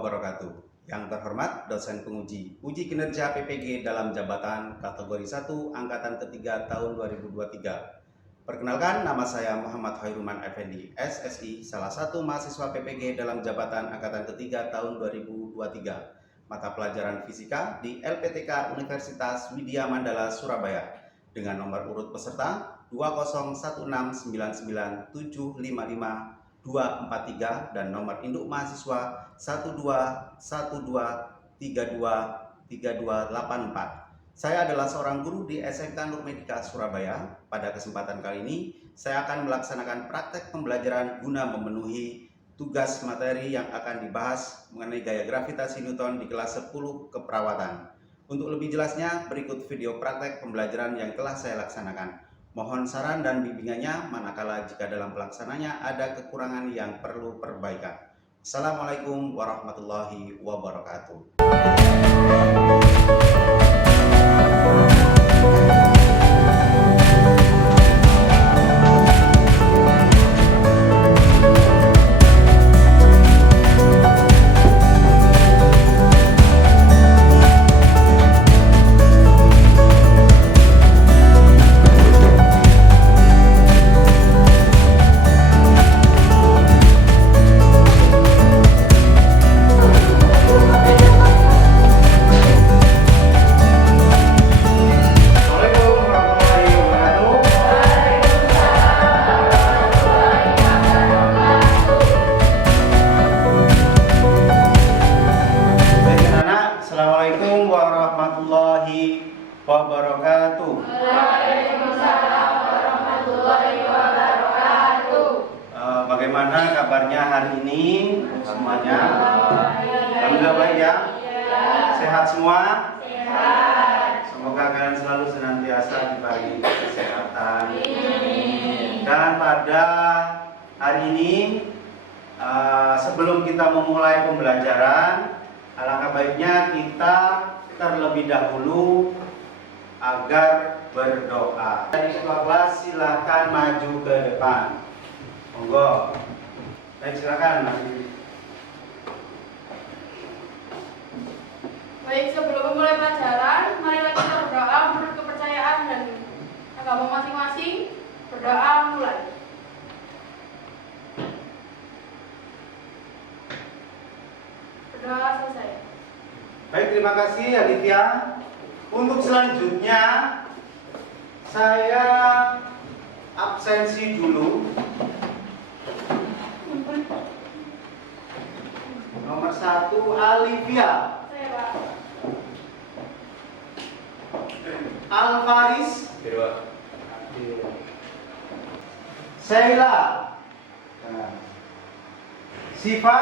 wabarakatuh. Yang terhormat dosen penguji, uji kinerja PPG dalam jabatan kategori 1 angkatan ketiga tahun 2023. Perkenalkan, nama saya Muhammad Khairuman Effendi, SSI, salah satu mahasiswa PPG dalam jabatan angkatan ketiga tahun 2023. Mata pelajaran fisika di LPTK Universitas Widya Mandala Surabaya dengan nomor urut peserta 201695755 dan nomor induk mahasiswa 12123232284. Saya adalah seorang guru di SMK Nur Medika Surabaya. Pada kesempatan kali ini, saya akan melaksanakan praktek pembelajaran guna memenuhi tugas materi yang akan dibahas mengenai gaya gravitasi Newton di kelas 10 keperawatan. Untuk lebih jelasnya, berikut video praktek pembelajaran yang telah saya laksanakan. Mohon saran dan bimbingannya manakala jika dalam pelaksananya ada kekurangan yang perlu perbaikan. Assalamualaikum warahmatullahi wabarakatuh. Assalamualaikum warahmatullahi wabarakatuh. Waalaikumsalam warahmatullahi wabarakatuh. Bagaimana kabarnya hari ini semuanya? Alhamdulillah baik ya? Sehat semua? Sehat. Semoga kalian selalu senantiasa diberi kesehatan. Dan pada hari ini, sebelum kita memulai pembelajaran, alangkah baiknya kita terlebih dahulu agar berdoa. Dari ketua kelas silakan maju ke depan. Monggo. Baik, silakan maju. Baik, sebelum memulai pelajaran, marilah kita berdoa menurut kepercayaan dan agama masing-masing. Berdoa mulai. Berdoa selesai. Baik, terima kasih Aditya. Untuk selanjutnya, saya absensi dulu. Nomor 1, Alivia. Saya, Pak. Alvaris. Sheila. Siva.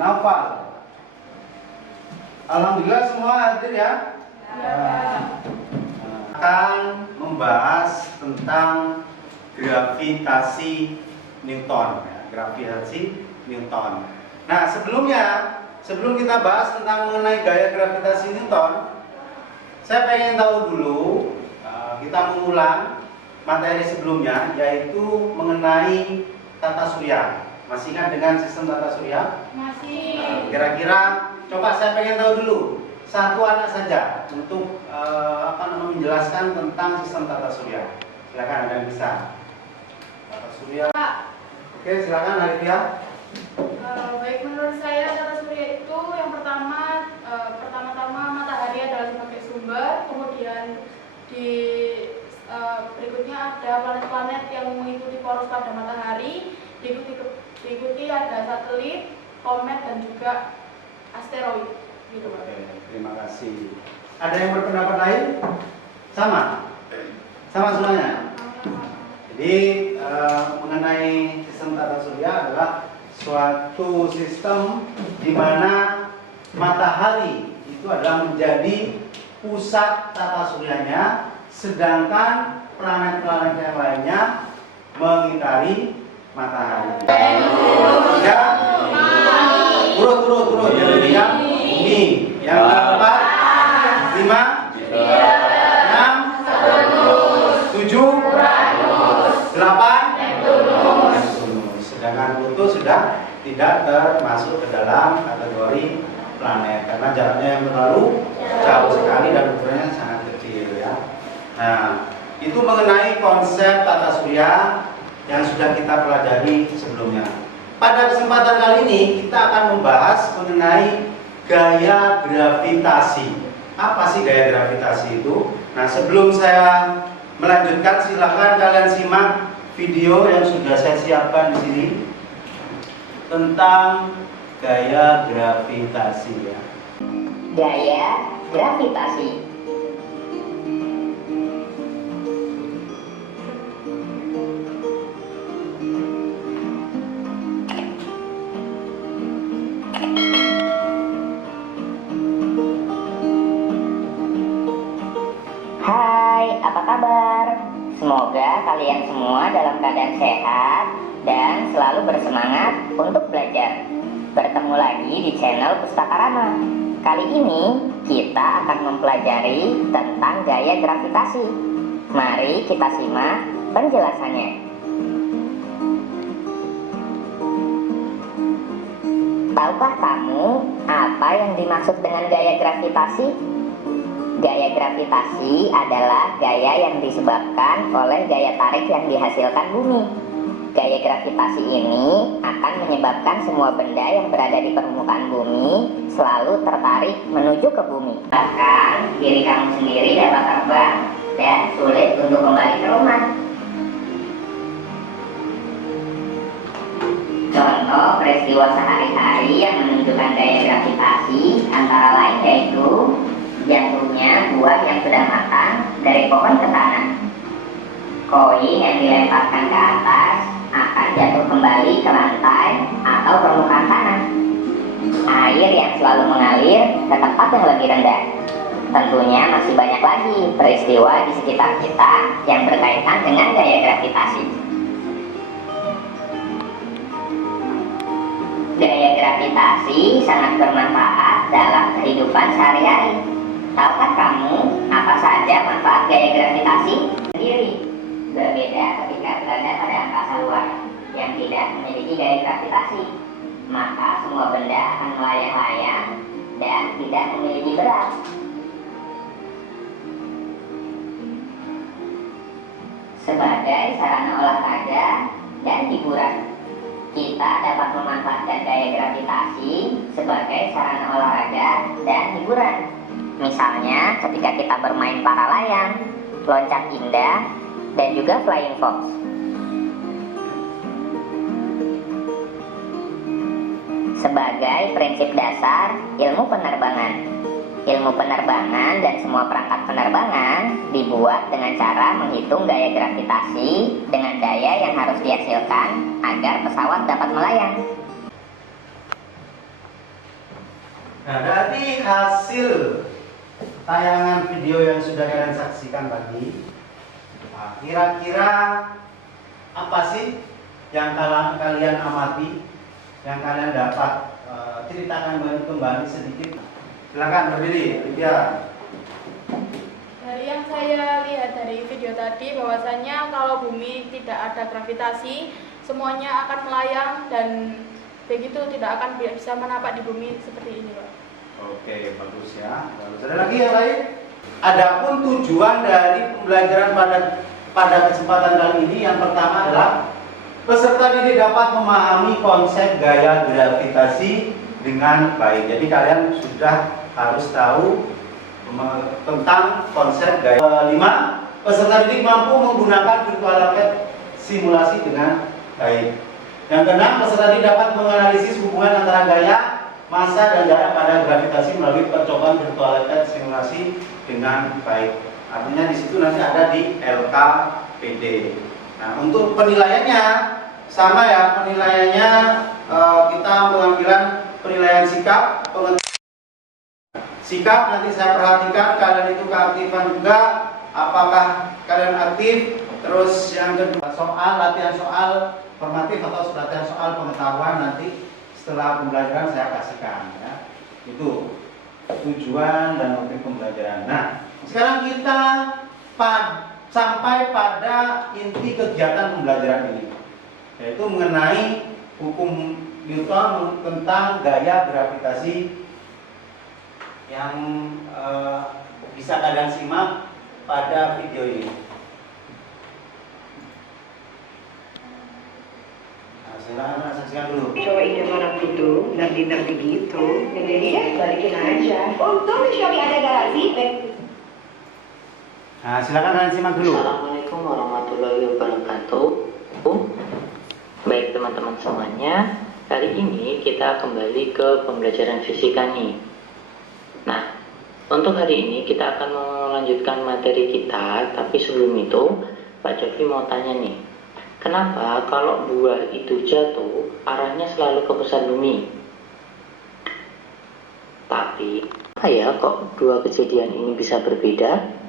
Naufal. Alhamdulillah semua hadir ya. Akan membahas tentang gravitasi Newton. Gravitasi Newton. Nah, sebelum kita bahas tentang mengenai gaya gravitasi Newton, saya pengen tahu dulu, kita mengulang materi sebelumnya, yaitu mengenai tata surya. Masih ingat dengan sistem tata surya? Masih. Kira-kira, coba saya pengen tahu dulu satu anak saja untuk menjelaskan tentang sistem tata surya. Silakan, ada yang bisa. Tata surya. Pak. Oke, silakan Alivia. Baik, menurut saya tata surya itu yang pertama-tama matahari adalah sebagai sumber, kemudian di berikutnya ada planet-planet yang mengikuti poros pada matahari, diikuti ada satelit, komet dan juga asteroid. Gitu, Pak. Oke, terima kasih. Ada yang berpendapat lain? Sama? Sama semuanya? Jadi mengenai sistem tata surya adalah suatu sistem di mana matahari itu adalah menjadi pusat tata suryanya, sedangkan planet-planet yang lainnya mengitari matahari. Ya, turut jadi yang bumi. Yang keempat, 5, 6, 7, 8, termasuk ke dalam kategori planet karena jaraknya yang terlalu jauh sekali dan ukurannya sangat kecil ya. Nah, itu mengenai konsep tata surya yang sudah kita pelajari sebelumnya. Pada kesempatan kali ini kita akan membahas mengenai gaya gravitasi. Apa sih gaya gravitasi itu? Nah, sebelum saya melanjutkan, silakan kalian simak video yang sudah saya siapkan di sini tentang gaya gravitasi ya. Gaya gravitasi. Hai, apa kabar? Semoga kalian semua dalam keadaan sehat dan selalu bersemangat untuk belajar. Bertemu lagi di channel Pustaka Rama. Kali ini kita akan mempelajari tentang gaya gravitasi. Mari kita simak penjelasannya. Tahukah kamu apa yang dimaksud dengan gaya gravitasi? Gaya gravitasi adalah gaya yang disebabkan oleh gaya tarik yang dihasilkan bumi. Gaya gravitasi ini akan menyebabkan semua benda yang berada di permukaan bumi selalu tertarik menuju ke bumi. Bahkan diri kamu sendiri dapat terbang dan sulit untuk kembali ke rumah. Contoh peristiwa sehari-hari yang menunjukkan gaya gravitasi antara lain yaitu jatuhnya buah yang sudah matang dari pohon ke tanah. Koin yang dilemparkan ke atas akan jatuh kembali ke lantai atau permukaan tanah. Air yang selalu mengalir ke tempat yang lebih rendah. Tentunya masih banyak lagi peristiwa di sekitar kita yang berkaitan dengan gaya gravitasi. Gaya gravitasi sangat bermanfaat dalam kehidupan sehari-hari. Tahukah kamu apa saja manfaat gaya gravitasi? Sendiri berbeda ketika berada pada angkasa luar yang tidak memiliki gaya gravitasi, maka semua benda akan melayang-layang dan tidak memiliki berat. Sebagai sarana olahraga dan hiburan, kita dapat memanfaatkan gaya gravitasi sebagai sarana olahraga dan hiburan. Misalnya ketika kita bermain para layang, loncat indah, dan juga flying fox. Sebagai prinsip dasar ilmu penerbangan. Ilmu penerbangan dan semua perangkat penerbangan dibuat dengan cara menghitung gaya gravitasi dengan daya yang harus dihasilkan agar pesawat dapat melayang. Nah, dari hasil tayangan video yang sudah kalian saksikan tadi, nah, kira-kira apa sih yang kalian amati, yang kalian dapat ceritakan kembali sedikit? Silakan berdiri, Lydia. Dari yang saya lihat dari video tadi, bahwasanya kalau bumi tidak ada gravitasi, semuanya akan melayang dan begitu tidak akan bisa menapak di bumi seperti ini, Pak. Oke, bagus ya. Bagus. Ada lagi yang lain? Adapun tujuan dari pembelajaran pada kesempatan kali ini yang pertama adalah peserta didik dapat memahami konsep gaya gravitasi dengan baik. Jadi kalian sudah harus tahu tentang konsep gaya. 5. Peserta didik mampu menggunakan virtual lab simulasi dengan baik. Yang keenam, peserta didik dapat menganalisis hubungan antara gaya, massa dan jarak pada gravitasi melalui percobaan virtual lab simulasi dengan baik. Artinya di situ nanti ada di LKPD. Nah, untuk penilaiannya sama ya, penilaiannya kita pengambilan penilaian sikap, sikap nanti saya perhatikan kalian itu keaktifan juga, apakah kalian aktif. Terus yang kedua soal, latihan soal formatif atau latihan soal pengetahuan nanti setelah pembelajaran saya kasihkan ya. Itu tujuan dan motif pembelajaran. Nah, sekarang kita sampai pada inti kegiatan pembelajaran ini, yaitu mengenai hukum Newton tentang gaya gravitasi yang bisa kalian simak pada video ini. Nah, silahkan saksikan dulu. Cowok idaman aku tuh nerdi gitu. Jadi ya balikin aja. Untung suami ada garansi. Nah, silakan kalian simak dulu. Assalamualaikum warahmatullahi wabarakatuh. Baik teman-teman semuanya, hari ini kita kembali ke pembelajaran fisika nih. Nah, untuk hari ini kita akan melanjutkan materi kita, tapi sebelum itu Pak Jovi mau tanya nih, kenapa kalau buah itu jatuh arahnya selalu ke pusat bumi? Tapi apa ya kok dua kejadian ini bisa berbeda?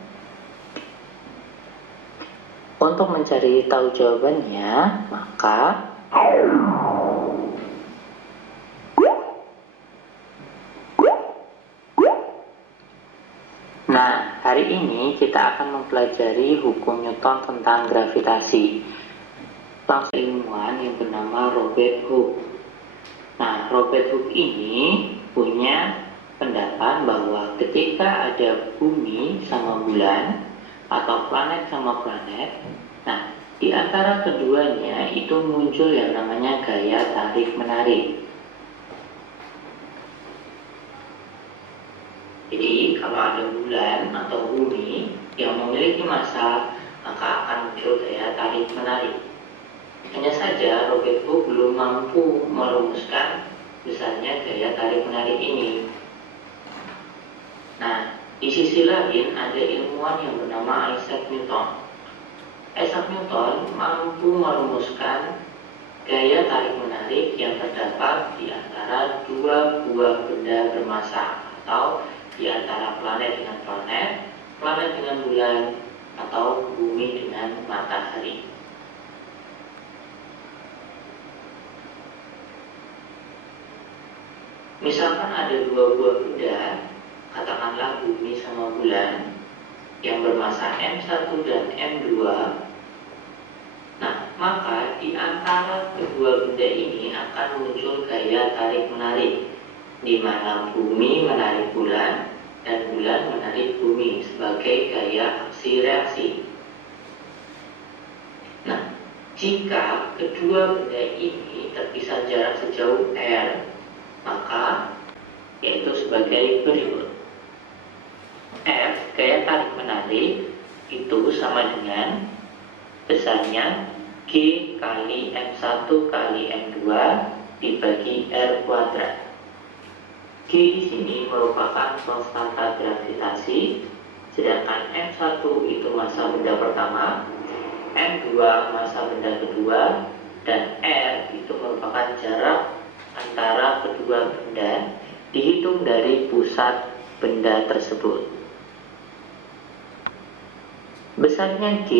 Untuk mencari tahu jawabannya, maka hari ini kita akan mempelajari hukum Newton tentang gravitasi. Langsung ilmuwan yang bernama Robert Hooke. Nah, Robert Hooke ini punya pendapat bahwa ketika ada bumi sama bulan atau planet sama planet, nah di antara keduanya itu muncul yang namanya gaya tarik-menarik. Jadi kalau ada bulan atau bumi yang memiliki massa, maka akan muncul gaya tarik-menarik. Hanya saja Robert Hooke belum mampu merumuskan besarnya gaya tarik-menarik ini. Nah, di sisi lain ada ilmuwan yang bernama Isaac Newton. Isaac Newton mampu merumuskan gaya tarik-menarik yang terdapat di antara dua buah benda bermassa, atau di antara planet dengan planet, planet dengan bulan, atau bumi dengan matahari. Misalkan ada dua buah benda, katakanlah bumi sama bulan, yang bermassa M1 dan M2. Nah, maka di antara kedua benda ini akan muncul gaya tarik-menarik, di mana bumi menarik bulan dan bulan menarik bumi sebagai gaya aksi-reaksi. Nah, jika kedua benda ini terpisah jarak sejauh r, maka yaitu sebagai berikut. F, gaya tarik-menarik, itu sama dengan besarnya G kali M1 kali M2 dibagi R kuadrat. G di sini merupakan konstanta gravitasi, sedangkan M1 itu massa benda pertama, M2 massa benda kedua, dan R itu merupakan jarak antara kedua benda dihitung dari pusat benda tersebut. Besarnya G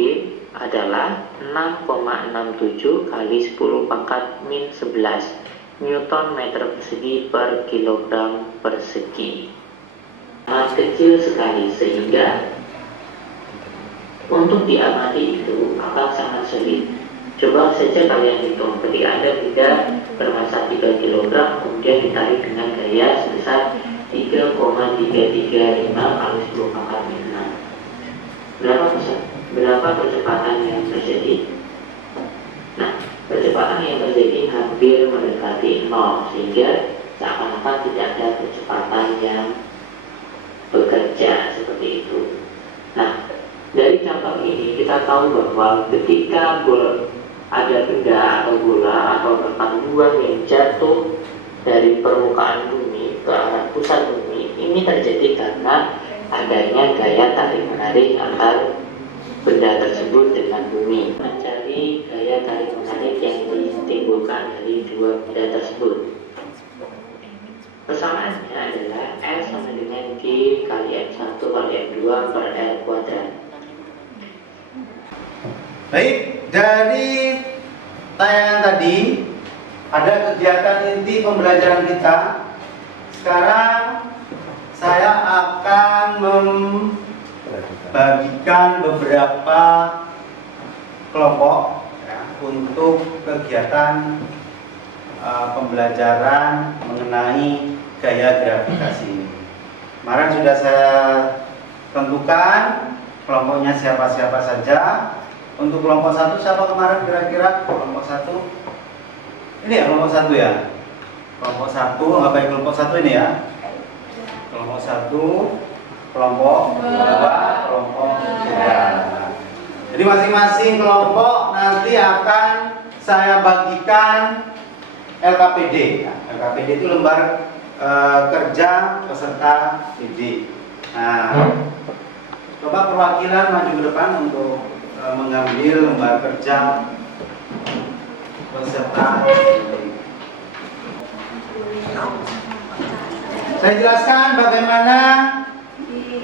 adalah 6,67 kali 10 pangkat min 11 Newton meter persegi per kilogram persegi. Sangat kecil sekali sehingga untuk diamati itu akan sangat sulit. Coba saja kalian hitung, ketika Anda benda bermassa 3 kg kemudian ditarik dengan gaya sebesar 3,335 kali 10 pangkat min 6. Berapa percepatan yang terjadi? Nah, percepatan yang terjadi hampir mendekati 0, sehingga seakan-akan tidak ada percepatan yang bekerja seperti itu. Nah, dari contoh ini kita tahu bahwa ketika ada benda atau bola atau bahkan buah yang jatuh dari permukaan bumi ke arah pusat bumi, ini terjadi karena adanya gaya tarik-menarik antar benda tersebut dengan bumi. Mencari gaya tarik-menarik yang ditimbulkan dari dua benda tersebut. Persamaannya adalah F sama dengan G kali M1 kali M2 per R kuadrat. Baik, dari tayangan tadi ada kegiatan inti pembelajaran kita. Sekarang saya akan membagikan beberapa kelompok ya, untuk kegiatan pembelajaran mengenai gaya gravitasi ini. Kemarin sudah saya tentukan kelompoknya siapa-siapa saja. Untuk kelompok 1 siapa kemarin kira-kira? Kelompok 1 ini ya, kelompok 1 ya. Kelompok 1, nggak baik kelompok 1 ini ya. Kelompok 1, kelompok 2, kelompok 3. Jadi masing-masing kelompok nanti akan saya bagikan LKPD. LKPD itu lembar kerja peserta didik. Nah, coba perwakilan maju ke depan untuk mengambil lembar kerja peserta didik. Saya jelaskan bagaimana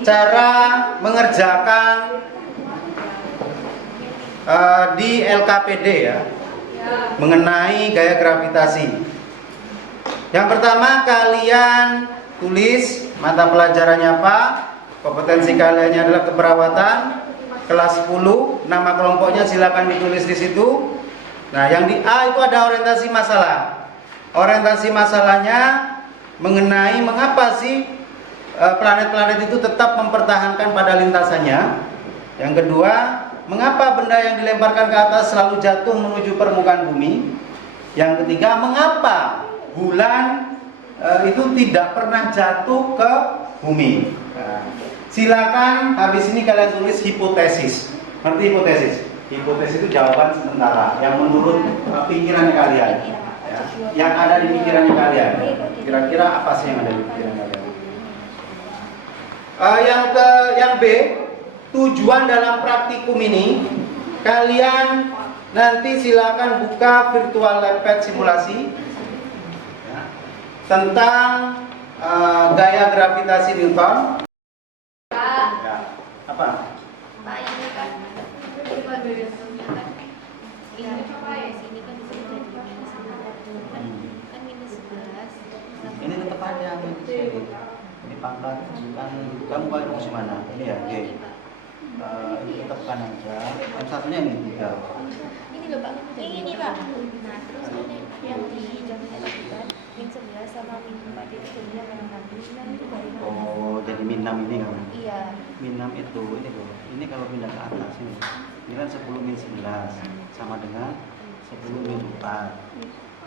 cara mengerjakan di LKPD ya, mengenai gaya gravitasi. Yang pertama kalian tulis mata pelajarannya apa, kompetensi kaliannya adalah keperawatan, kelas 10, nama kelompoknya silakan ditulis di situ. Nah, yang di A itu ada orientasi masalah. Orientasi masalahnya mengenai mengapa sih planet-planet itu tetap mempertahankan pada lintasannya. Yang kedua, mengapa benda yang dilemparkan ke atas selalu jatuh menuju permukaan bumi? Yang ketiga, mengapa bulan itu tidak pernah jatuh ke bumi? Nah, silakan habis ini kalian tulis hipotesis. Ngerti hipotesis? Hipotesis itu jawaban sementara yang menurut pikirannya kalian, ya, yang ada di pikirannya kalian. Kira-kira apa sih yang ada di pikiran kalian? Yang B, tujuan dalam praktikum ini, kalian nanti silakan buka virtual lab simulasi ya, tentang gaya gravitasi Newton. Ya, apa? Pak, ini kan Ini tetap ada ini pangkat kan kamu pakai rumus mana? Ini ya G. Ini tetapkan aja. Yang satunya ini 3. ini loh Pak, ini Pak. Nah, terus ini yang di jaminan kita min 11 sama min 4 itu jadinya min 6. Min 6 itu dari mana? Oh, jadi min 6 ini kan? Iya. Min 6 itu ini loh. Ini kalau pindah ke atas ini. Ini kan 10 min 11 sama dengan 10 min 4.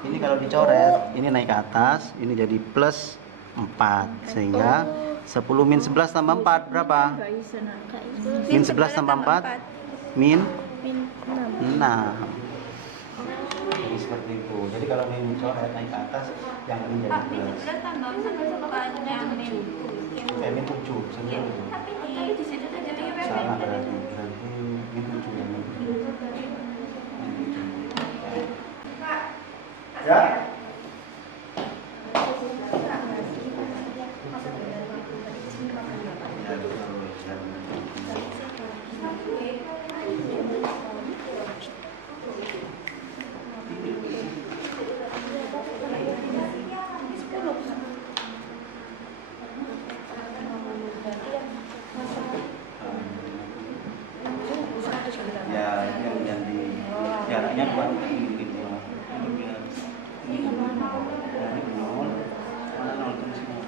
Ini kalau dicoret, ini naik ke atas, ini jadi plus 4 sehingga 10 min 11 tambah 4 berapa? Min 11 tambah 4 min 6. Jadi seperti itu. Jadi kalau min coret naik ke atas, yang ini jadi plus. tambah yang Min 7 sebenarnya itu. tapi di situ jadinya Salah berarti min 7 yang ini. Ya. Ya, yang di jaraknya 2 gitu ya. Ini dari 0 mana 0 terus ini.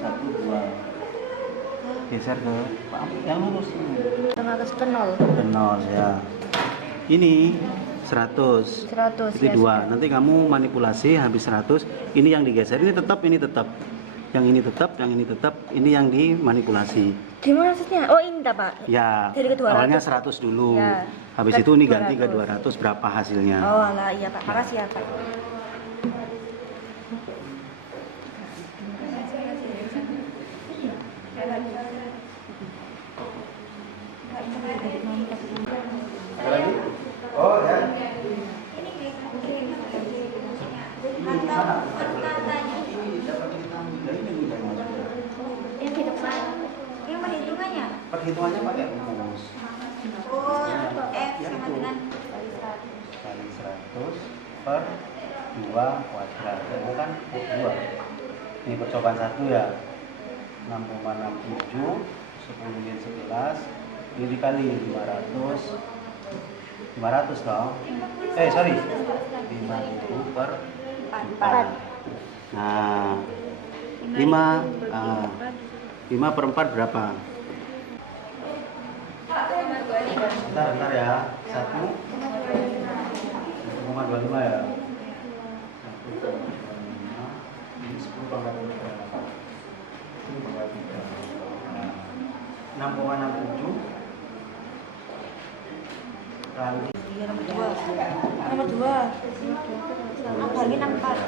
1 2. Geser ke yang lurus ini. tengah ke 0. Ke 0 ya. Ini 100. 100 Itu 2. Nanti kamu manipulasi habis 100, ini yang digeser, ini tetap, ini tetap. Yang ini tetap, yang ini tetap, ini yang dimanipulasi. Gimana maksudnya? Oh, ini Pak. Ya, Dari ke 200. awalnya 100 dulu. Ya. Habis Ke itu ini ganti ke 200. 200, berapa hasilnya? Oh, alah, iya Pak. Makasih ya Pak. Ada lagi? Oh ya. Yang di depan. Yang perhitungannya? Perhitungannya pakai rumus. Oh, F sama dengan kali 100 per 2 kuadrat. Itu kan 2. Ini percobaan 1 ya. 6,67 10 min 11 ini dikali 500 500 dong. Sorry. 5.000 per 4. Nah, 5 per 4 berapa? Bentar ya. 1,25 ya. 1,25. Ini 10 pangkat 6,67 kali Nomor 2. Abangnya 64.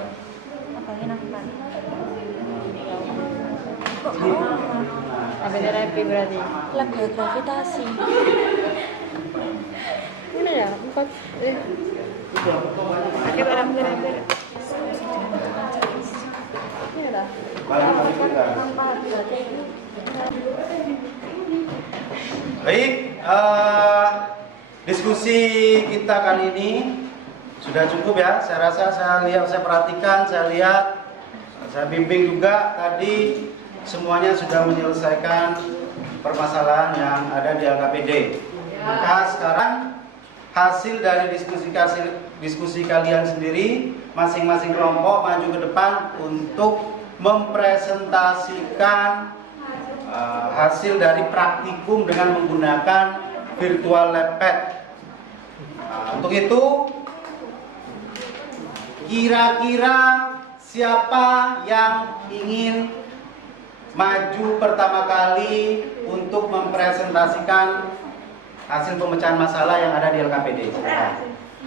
Kok Apa terapi berarti? lega gravitasi? Mana ya? 4. Pakai barang terapi. Ini dah. Baik, diskusi kita kali ini sudah cukup ya. Saya rasa saya perhatikan, saya lihat, saya bimbing juga tadi semuanya sudah menyelesaikan permasalahan yang ada di LKPD. Maka sekarang hasil dari diskusi kalian sendiri, masing-masing kelompok maju ke depan untuk mempresentasikan hasil dari praktikum dengan menggunakan virtual lab pad. Untuk itu, kira-kira siapa yang ingin maju pertama kali untuk mempresentasikan hasil pemecahan masalah yang ada di LKPD?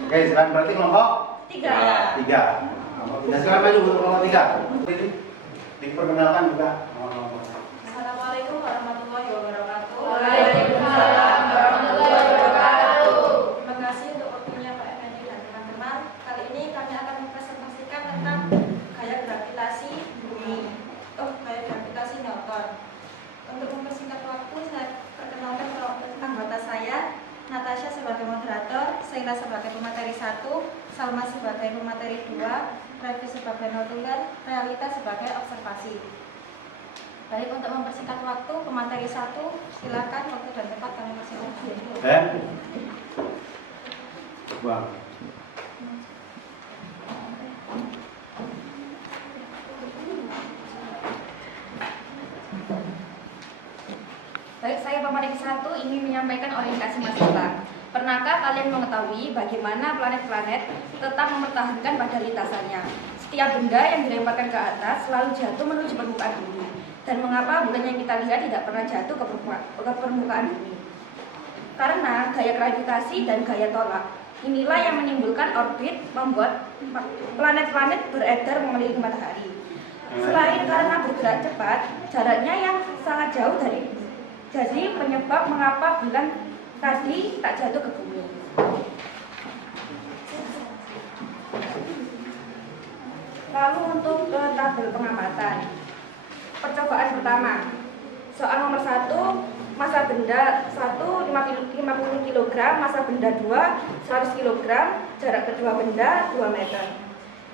Oke, silakan. Berarti kelompok 3. Nah, silakan maju untuk kelompok 3. Diperkenalkan juga. Assalamualaikum warahmatullahi wabarakatuh. Waalaikumsalam warahmatullahi wabarakatuh. Terima kasih untuk waktunya Pak Effendi dan teman-teman. Kali ini kami akan mempresentasikan tentang gaya gravitasi bumi. Gaya gravitasi Newton. Untuk mempersingkat waktu, saya perkenalkan anggota saya, Natasha sebagai moderator, Sheila sebagai pemateri 1, Salma sebagai pemateri 2, Revi sebagai notulen, Realita sebagai observasi. Baik, untuk mempersingkat waktu, pemateri 1, silakan waktu dan tempat kami persilakan. Buang. Baik, saya pemateri 1 ingin menyampaikan orientasi masalah. Pernahkah kalian mengetahui bagaimana planet-planet tetap mempertahankan pada lintasannya? Setiap benda yang dilemparkan ke atas selalu jatuh menuju permukaan bumi. Dan mengapa bulan yang kita lihat tidak pernah jatuh ke permukaan bumi? Karena gaya gravitasi dan gaya tolak. Inilah yang menimbulkan orbit membuat planet-planet beredar mengelilingi matahari. Selain karena bergerak cepat, jaraknya yang sangat jauh dari bumi. Jadi penyebab mengapa bulan tadi tak jatuh ke bumi. Lalu untuk ke tabel pengamatan. Percobaan pertama. Soal nomor 1, masa benda 1 50 kg, masa benda 2 100 kg, jarak kedua benda 2 meter.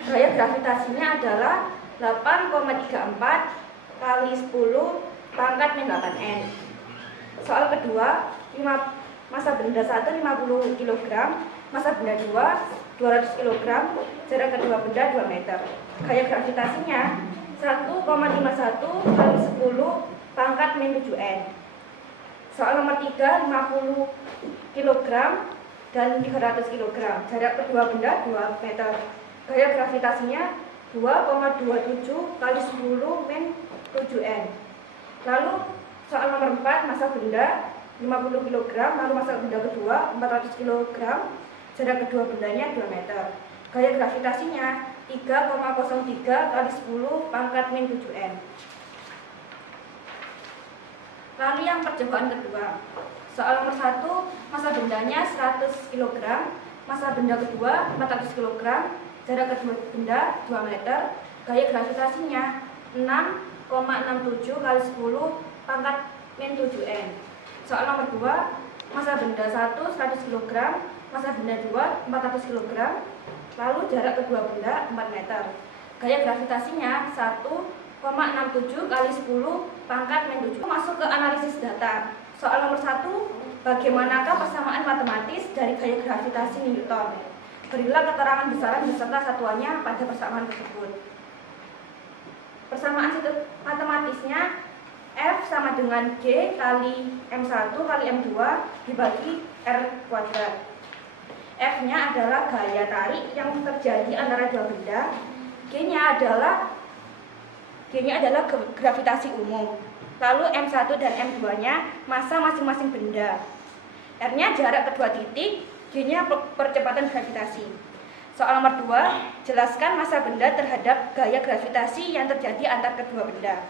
Gaya gravitasinya adalah 8,34 kali 10 pangkat min 8n. Soal kedua, masa benda 1 50 kg, masa benda 2 200 kg, jarak kedua benda 2 meter. Gaya gravitasinya 1,51 kali 10 pangkat min 7n. Soal nomor 3, 50 kg dan 300 kg, jarak kedua benda 2 meter. Gaya gravitasinya 2,27 kali 10 min 7n. Lalu soal nomor 4, masa benda 50 kg, lalu masa benda kedua 400 kg, jarak kedua bendanya 2 meter. Gaya gravitasinya 3,03 kali 10 pangkat min 7n. Lalu yang percobaan kedua. Soal nomor 1, masa bendanya 100 kg, masa benda kedua 400 kg, jarak kedua benda 2 meter. Gaya gravitasinya 6,67 kali 10 pangkat min 7n. Soal nomor 2, masa benda 1 100 kg, masa benda 2 400 kg, lalu jarak kedua benda 4 meter. Gaya gravitasinya 1,67 kali 10 pangkat min 7. Masuk ke analisis data. Soal nomor 1, Bagaimanakah persamaan matematis dari gaya gravitasi Newton? Berilah keterangan besaran beserta satuannya pada persamaan tersebut. Persamaan matematisnya F sama dengan G kali M1 kali M2 dibagi R kuadrat. F-nya adalah gaya tarik yang terjadi antara dua benda. G-nya adalah gravitasi umum. Lalu M1 dan M2-nya masa masing-masing benda. R-nya jarak kedua titik, G-nya percepatan gravitasi. Soal nomor 2, jelaskan massa benda terhadap gaya gravitasi yang terjadi antar kedua benda.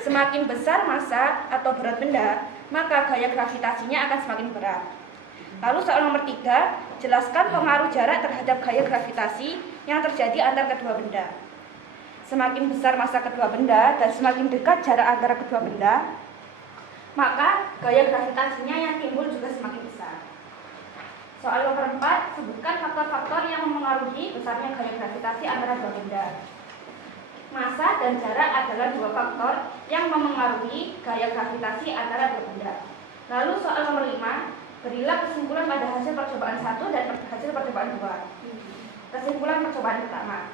Semakin besar massa atau berat benda, maka gaya gravitasinya akan semakin berat. Lalu soal nomor 3, jelaskan pengaruh jarak terhadap gaya gravitasi yang terjadi antar kedua benda. Semakin besar massa kedua benda dan semakin dekat jarak antara kedua benda, maka gaya gravitasinya yang timbul juga semakin besar. Soal nomor 4, sebutkan faktor-faktor yang mempengaruhi besarnya gaya gravitasi antara dua benda. Massa dan jarak adalah dua faktor yang mempengaruhi gaya gravitasi antara dua benda. Lalu soal nomor 5, berilah kesimpulan pada hasil percobaan 1 dan hasil percobaan 2. Kesimpulan percobaan pertama.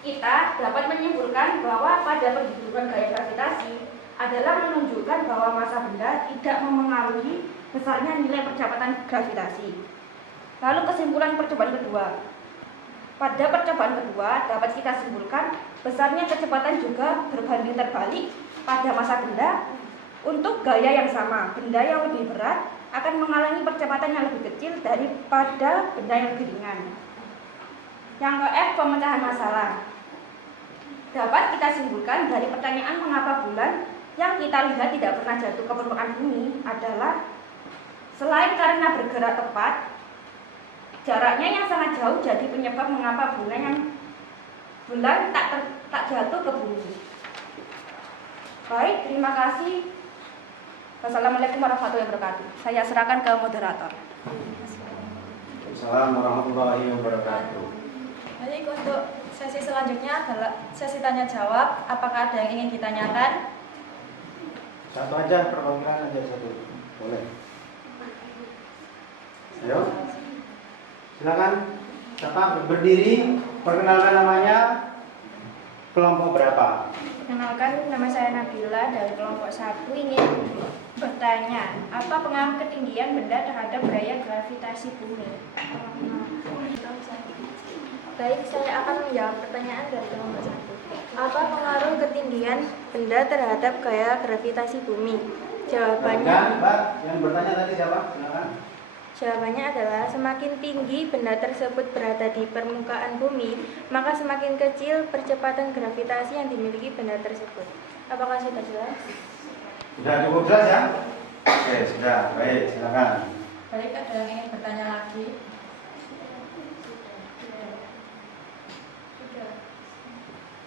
Kita dapat menyimpulkan bahwa pada penghitungan gaya gravitasi adalah menunjukkan bahwa massa benda tidak memengaruhi besarnya nilai percepatan gravitasi. Lalu kesimpulan percobaan kedua. Pada percobaan kedua dapat kita simpulkan besarnya kecepatan juga berbanding terbalik pada massa benda untuk gaya yang sama. Benda yang lebih berat akan mengalami percepatan yang lebih kecil daripada benda yang lebih ringan. Yang ke F, pemecahan masalah. Dapat kita simpulkan dari pertanyaan mengapa bulan yang kita lihat tidak pernah jatuh ke permukaan bumi adalah selain karena bergerak tepat, jaraknya yang sangat jauh jadi penyebab mengapa bulan tak jatuh ke bumi. Baik, terima kasih. Wassalamualaikum warahmatullahi wabarakatuh. Saya serahkan ke moderator. Assalamualaikum warahmatullahi wabarakatuh. Baik, untuk sesi selanjutnya adalah sesi tanya jawab. Apakah ada yang ingin ditanyakan? Satu aja, perwakilan aja satu. Boleh. Ayo. Silakan. Siapa berdiri, perkenalkan namanya, kelompok berapa? Perkenalkan, nama saya Nabila dari kelompok 1 ingin bertanya, apa pengaruh ketinggian benda terhadap gaya gravitasi bumi? Baik, saya akan menjawab pertanyaan dari kelompok 1. Apa pengaruh ketinggian benda terhadap gaya gravitasi bumi? Jawabannya, Mbak, yang bertanya tadi siapa? Silakan. Jawabannya adalah semakin tinggi benda tersebut berada di permukaan bumi, maka semakin kecil percepatan gravitasi yang dimiliki benda tersebut. Apakah sudah jelas? Sudah cukup jelas ya? Oke, sudah. Baik, silakan. Baik, ada yang ingin bertanya lagi?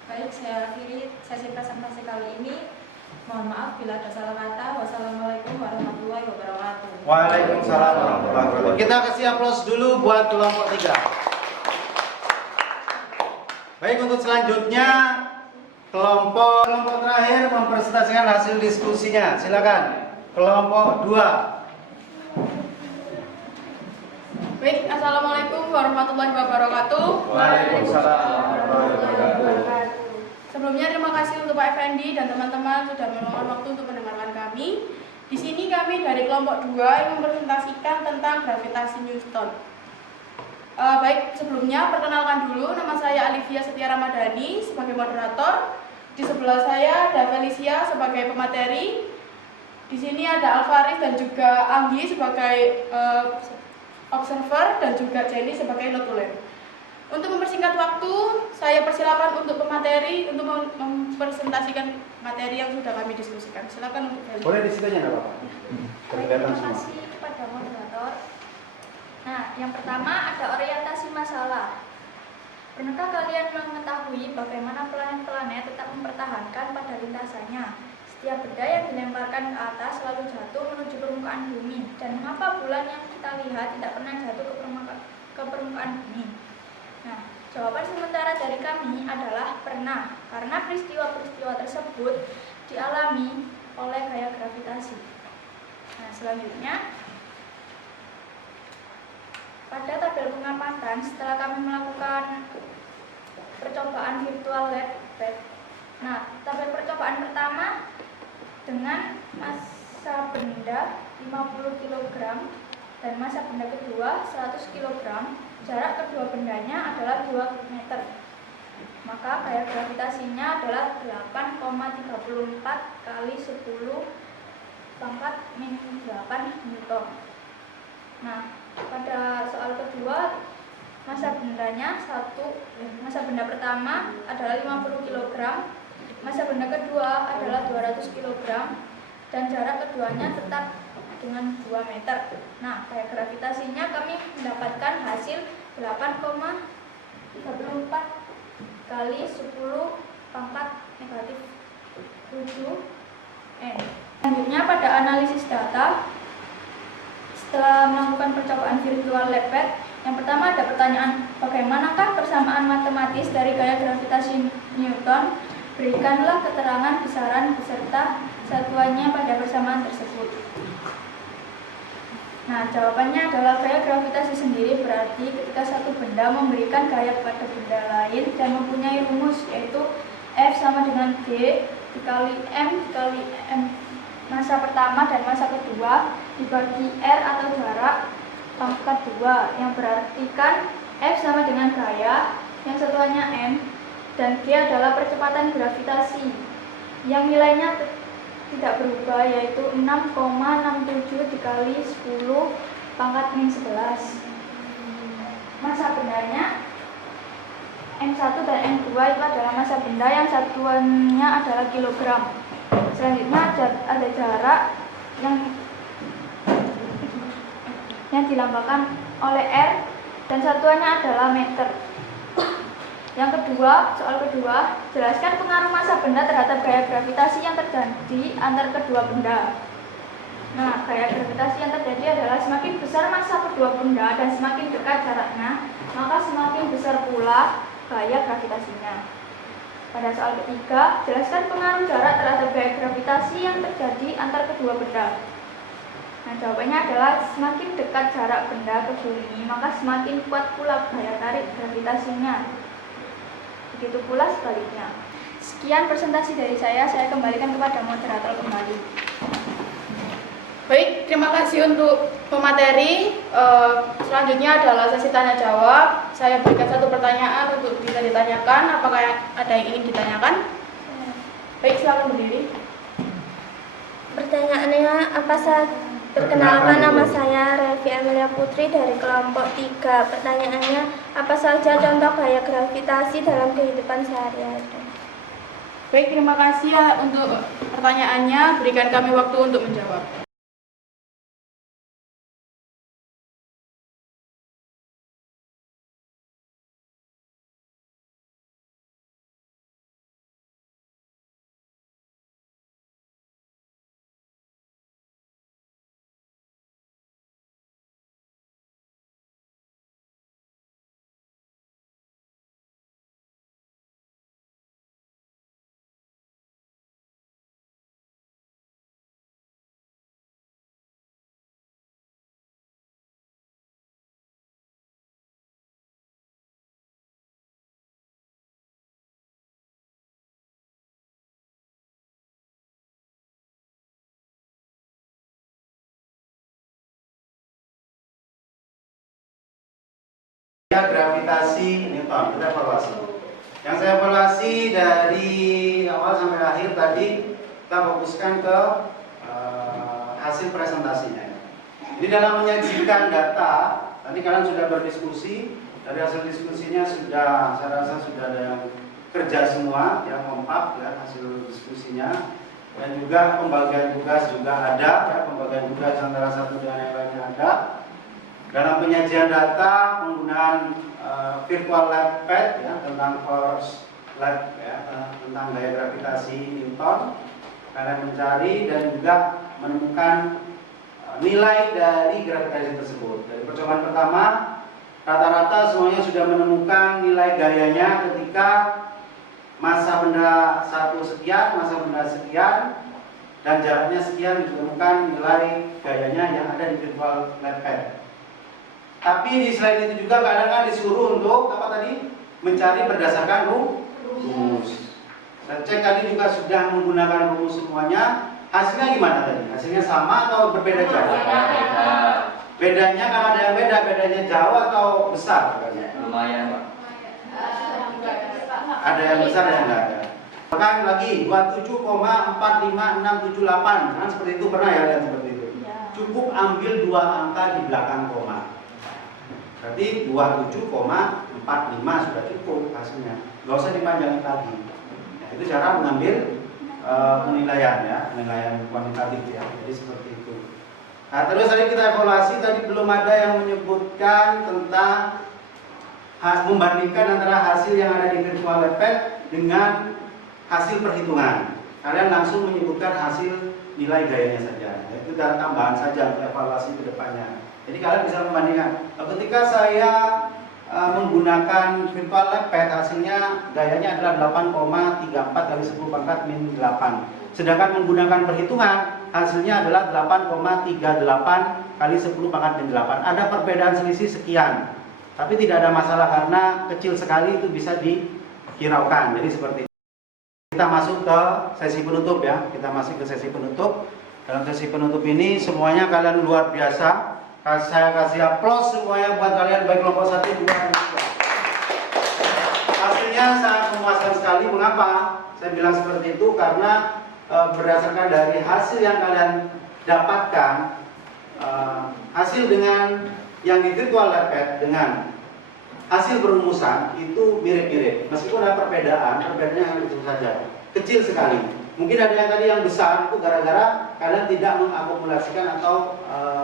Baik, saya akhiri sesi presentasi kali ini. Mohon maaf bila ada salah kata. Wassalamualaikum warahmatullahi wabarakatuh. Waalaikumsalam warahmatullahi wabarakatuh. Kita kasih aplaus dulu buat kelompok 3. Baik, untuk selanjutnya kelompok terakhir mempresentasikan hasil diskusinya. Silakan. Kelompok 2. Baik, assalamualaikum warahmatullahi wabarakatuh. Waalaikumsalam warahmatullahi wabarakatuh. Sebelumnya terima kasih untuk Pak Effendi dan teman-teman sudah meluangkan waktu untuk mendengarkan kami. Di sini kami dari kelompok 2 yang mempresentasikan tentang gravitasi Newton. Baik, sebelumnya perkenalkan dulu, nama saya Alivia Setia Ramadhani sebagai moderator. Di sebelah saya ada Felicia sebagai pemateri. Di sini ada Alvaris dan juga Anggi sebagai observer dan juga Jenny sebagai notulen. Untuk mempersingkat waktu, saya persilakan untuk pemateri untuk mempresentasikan materi yang sudah kami diskusikan. Silakan untuk Felicia. Boleh di situ aja enggak apa-apa. Tergantung Terima semua. kasih kepada moderator. Nah, yang pertama ada orientasi masalah. Pernahkah kalian mengetahui bagaimana planet-planet tetap mempertahankan pada lintasannya? Setiap benda yang dilemparkan ke atas selalu jatuh menuju permukaan bumi. Dan mengapa bulan yang kita lihat tidak pernah jatuh ke permukaan bumi? Nah, jawaban sementara dari kami adalah pernah, karena peristiwa-peristiwa tersebut dialami oleh gaya gravitasi. Nah, selanjutnya pada tabel pengamatan setelah kami melakukan percobaan virtual lab. Nah, tabel percobaan pertama dengan massa benda 50 kg dan massa benda kedua 100 kg, jarak kedua bendanya adalah 2 meter. Maka gaya gravitasinya adalah 8,34 kali 10 pangkat min 8 Newton. Nah, pada soal kedua massa benda pertama adalah 50 kg, massa benda kedua adalah 200 kg, dan jarak keduanya tetap dengan 2 meter. Nah, gaya gravitasinya kami mendapatkan hasil 8,34 kali 10 pangkat negatif 7 N. Selanjutnya pada analisis data setelah melakukan percobaan virtual lab, yang pertama ada pertanyaan, bagaimanakah persamaan matematis dari gaya gravitasi Newton? Berikanlah keterangan besaran beserta satuannya pada persamaan tersebut. Nah, jawabannya adalah gaya gravitasi sendiri berarti ketika satu benda memberikan gaya kepada benda lain dan mempunyai rumus yaitu F sama dengan G dikali M massa pertama dan massa kedua dibagi R atau jarak pangkat 2 yang berartikan F sama dengan gaya yang satuannya M dan G adalah percepatan gravitasi yang nilainya tidak berubah yaitu 6,67 dikali 10 pangkat min 11. Massa bendanya M1 dan M2 itu adalah massa benda yang satuannya adalah kilogram. Selanjutnya ada jarak yang dilambangkan oleh R dan satuannya adalah meter. Yang kedua, soal kedua, jelaskan pengaruh massa benda terhadap gaya gravitasi yang terjadi antar kedua benda. Nah, gaya gravitasi yang terjadi adalah semakin besar massa kedua benda dan semakin dekat jaraknya, maka semakin besar pula gaya gravitasinya. Pada soal ketiga, jelaskan pengaruh jarak terhadap gaya gravitasi yang terjadi antar kedua benda. Nah, jawabannya adalah semakin dekat jarak benda ke bumi, maka semakin kuat pula gaya tarik gravitasinya. Begitu pula sebaliknya. Sekian presentasi dari saya kembalikan kepada moderator kembali. Baik, terima kasih untuk pemateri. Selanjutnya adalah sesi tanya jawab. Saya berikan satu pertanyaan untuk bisa ditanyakan. Apakah ada yang ingin ditanyakan? Baik, silakan berdiri. Pertanyaannya, perkenalkan nama saya Revi Amelia Putri dari kelompok 3. Pertanyaannya, apa saja contoh gaya gravitasi dalam kehidupan sehari-hari? Baik, terima kasih ya untuk pertanyaannya. Berikan kami waktu untuk menjawab. Gravitasi Newton, kita evaluasi. Yang saya evaluasi dari awal sampai akhir tadi kita fokuskan ke hasil presentasinya. Ini dalam menyajikan data, tadi kalian sudah berdiskusi, dari hasil diskusinya sudah, saya rasa sudah ada yang kerja semua, yang kompak ya hasil diskusinya, dan juga pembagian tugas juga ada, ya pembagian tugas antara satu dengan yang lainnya ada. Dalam penyajian data penggunaan virtual lab pad ya, tentang force lab ya, tentang gaya gravitasi Newton, kalian mencari dan juga menemukan nilai dari gravitasi tersebut. Dari percobaan pertama rata-rata semuanya sudah menemukan nilai gayanya ketika massa benda 1 sekian, massa benda sekian, dan jaraknya sekian ditemukan nilai gayanya yang ada di virtual lab pad. Tapi di slide itu juga kadang-kadang disuruh untuk apa tadi? Mencari berdasarkan rumus. Saya cek tadi juga sudah menggunakan rumus semuanya. Hasilnya gimana tadi? Hasilnya sama atau berbeda jauh? Bedanya kan ada yang beda, bedanya jauh atau besar? Lumayan, Pak. Ada yang besar dan yang enggak ada. Bahkan lagi 27,45678 kan seperti itu, pernah ya lihat seperti itu. Cukup ambil 2 angka di belakang koma. Berarti 27,45 sudah cukup hasilnya. Nggak usah dipanjangin lagi. Nah, itu cara mengambil penilaian ya, penilaian kuantitatif ya. Jadi seperti itu. Nah, terus tadi kita evaluasi, tadi belum ada yang menyebutkan tentang membandingkan antara hasil yang ada di virtual lab pad dengan hasil perhitungan. Kalian langsung menyebutkan hasil nilai gayanya saja. Itu cara tambahan saja untuk evaluasi ke depannya. Jadi kalian bisa membandingkan. Ketika saya menggunakan virtual lab pad, hasilnya gayanya adalah 8,34 kali 10 pangkat min 8. Sedangkan menggunakan perhitungan, hasilnya adalah 8,38 kali 10 pangkat min 8. Ada perbedaan selisih sekian. Tapi tidak ada masalah karena kecil sekali, itu bisa dihiraukan. Jadi seperti itu. Kita masuk ke sesi penutup ya. Kita masuk ke sesi penutup. Dalam sesi penutup ini semuanya kalian luar biasa. Saya kasih aplaus semuanya buat kalian, baik kelompok 1, 2, dan 3. Hasilnya sangat memuaskan sekali. Mengapa saya bilang seperti itu? Karena berdasarkan dari hasil yang kalian dapatkan, hasil dengan yang di virtual lab pad dengan hasil perumusan itu mirip-mirip. Meskipun ada perbedaan, perbedaannya hanya kecil saja, kecil sekali. Mungkin ada yang tadi yang besar itu gara-gara kalian tidak mengakumulasikan atau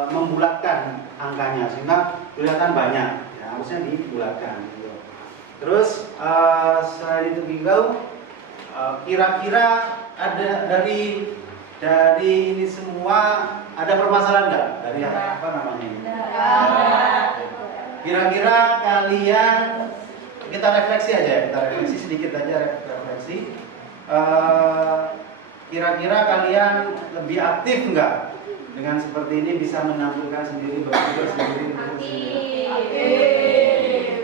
membulatkan angkanya sehingga kelihatan banyak. Ya, harusnya dibulatkan. Gitu. Terus selain itu Bingo, kira-kira ada dari ini semua ada permasalahan nggak dari apa namanya ini? Kira-kira kalian, kita refleksi aja ya, kita refleksi sedikit aja refleksi. Kira-kira kalian lebih aktif nggak dengan seperti ini, bisa menampilkan sendiri, berpikir sendiri,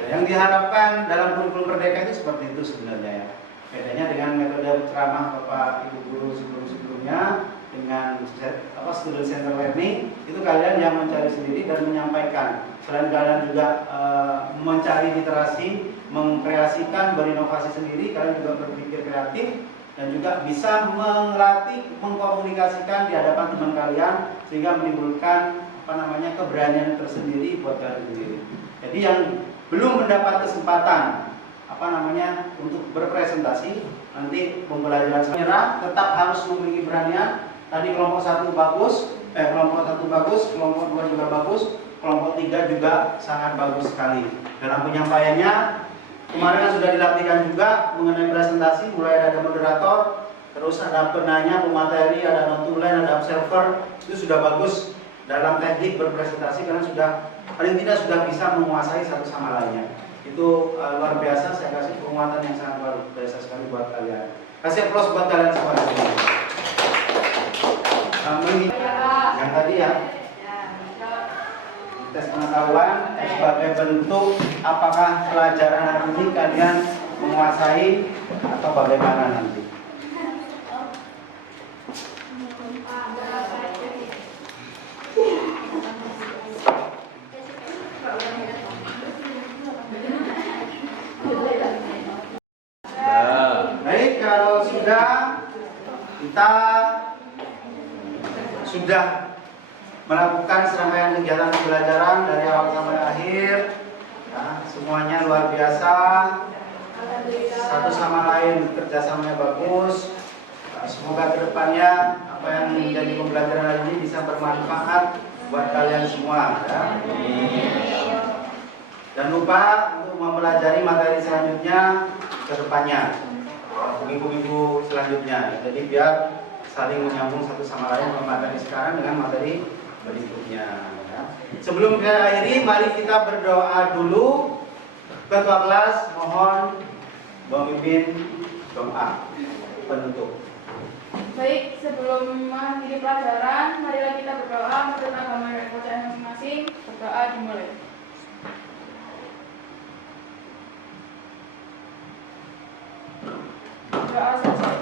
yang diharapkan dalam kurikulum Merdeka itu seperti itu sebenarnya ya. Bedanya dengan metode ceramah Bapak Ibu guru sebelumnya dengan student center learning, itu kalian yang mencari sendiri dan menyampaikan. Selain kalian juga mencari literasi, mengkreasikan, berinovasi sendiri, kalian juga berpikir kreatif dan juga bisa melatih, mengkomunikasikan di hadapan teman kalian sehingga menimbulkan keberanian tersendiri buat kalian sendiri. Jadi yang belum mendapat kesempatan untuk berpresentasi, nanti pembelajaran merah tetap harus memiliki beranian. Tadi kelompok 1 bagus, kelompok 2 juga bagus, kelompok 3 juga sangat bagus sekali. Dalam penyampaiannya, kemarin kan sudah dilatihkan juga mengenai presentasi, mulai ada moderator, terus ada penanya, pemateri, ada notulen, ada observer, itu sudah bagus dalam teknik berpresentasi karena sudah paling tidak sudah bisa menguasai satu sama lainnya. Itu luar biasa, saya kasih penguatan yang sangat luar biasa sekali buat kalian. Kasih aplaus buat kalian semua di sini. Yang tadi ya, tes pengetahuan sebagai bentuk apakah pelajaran hari ini kalian menguasai atau bagaimana nanti. Baik, kalau kita sudah melakukan serangkaian kegiatan pembelajaran dari awal sampai akhir, ya, semuanya luar biasa, satu sama lain kerjasamanya bagus. Semoga kedepannya apa yang menjadi pembelajaran hari ini bisa bermanfaat buat kalian semua. Ya. Jangan lupa untuk mempelajari materi selanjutnya ke depannya, minggu-minggu selanjutnya. Jadi biar saling menyambung satu sama lain materi sekarang dengan materi berikutnya. Ya. Sebelum kita akhiri, mari kita berdoa dulu. Ketua kelas, mohon memimpin doa penutup. Baik, sebelum mengakhiri pelajaran, marilah kita berdoa menurut agama dan kepercayaan masing-masing. Berdoa dimulai. Doa selesai.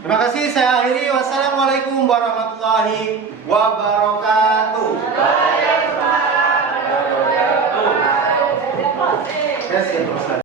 Terima kasih, saya akhiri. Wassalamualaikum warahmatullahi wabarakatuh. Waalaikumsalam warahmatullahi wabarakatuh.